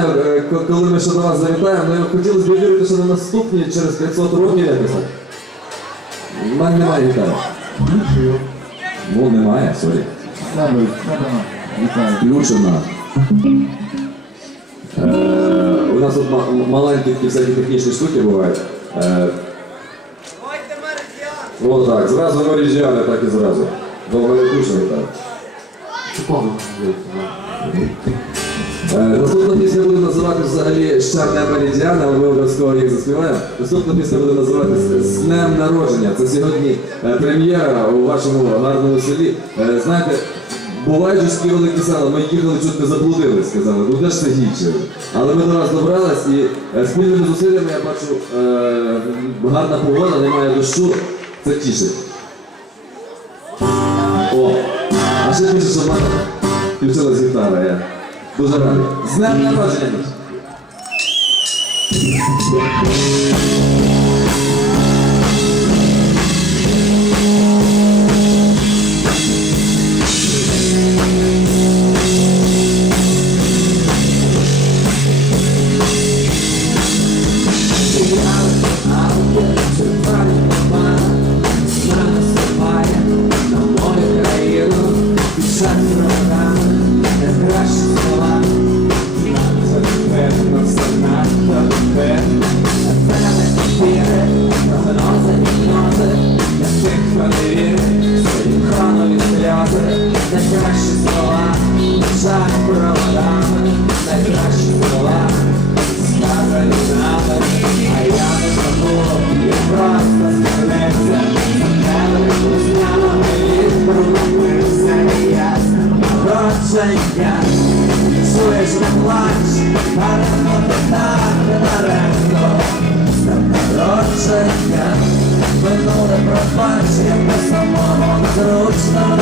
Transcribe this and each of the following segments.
е, ко- коли ми ще до вас завітаємо, але хотілося б вірити, що на наступні через 500 років якось. У мене немає гітари. Ну, немає, сорі. Вітаю. Включена. Е, у нас тут ма- маленькі всякі технічні штуки бувають. Е, О, так, зразу мережіани, так і зразу. Бо в мене включено так. Е, Наступна пісня буде називатися взагалі ще не меридіан, ми обов'язково їх заспіваємо. Наступна пісня буде називатися з днем народження. Це сьогодні е, прем'єра у вашому гарному селі. Е, Знаєте, бувають ж такі великі села, ми їхали, чуть не заблудились, сказали, ну де ж це гіче? Але ми до вас добрались і е, спільними зусиллями я бачу е, гарна погода, немає дощу, це тішить. О, а ще більше, що мене включилась гітара. Я дуже радий. З днем народження! Жаль проводами, найкращі слова, сказані нами, а я не забув, я просто скорбився, тебе і я народження, не ти так, даремно, народження, минуле я по самому незручно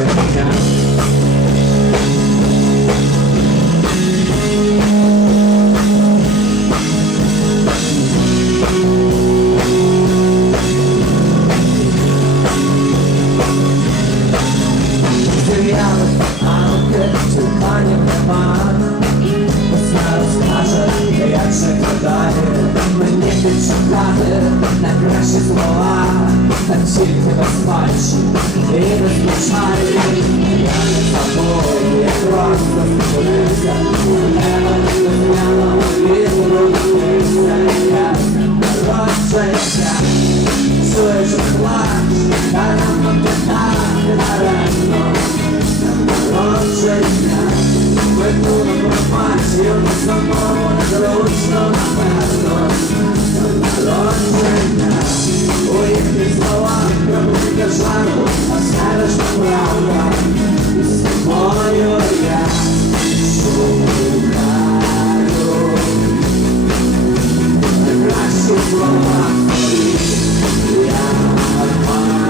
народження. Мені підшукати найкращі слова Та тільки без фальші і без печалі Я не забув, я просто спинився Небо не зняло, вітру напився Я народження, чуєш плач Та нам не так даремно народження, минуло пробачив, самому незручно, найкращі слова, я маю.